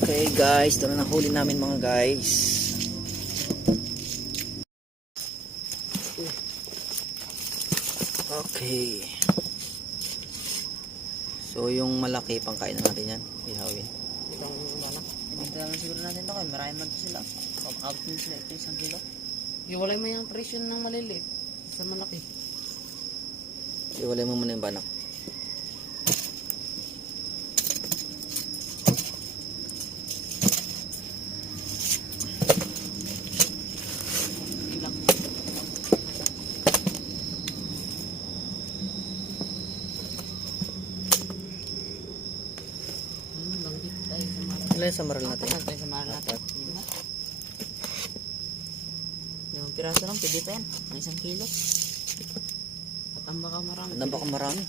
Okay guys, ito na nahuli namin mga guys. Okay. So yung malaki pangkain na natin yan. Ihawin. Itong anak. Magdala siguro natin ito kaya marami man sila. Pag-out din sila ito 1 kilo. Iwalay mo yung presyo ng maliliit sa malaki. Iwalay mo muna yung banak. Ilang. Langgit tayo sa maral. Ilan sa maral natin? Tayo sa maral natin. Yung piraso lang, pwede pa yan. Ng 1 kilo. At ang baka marami. Ang baka marami.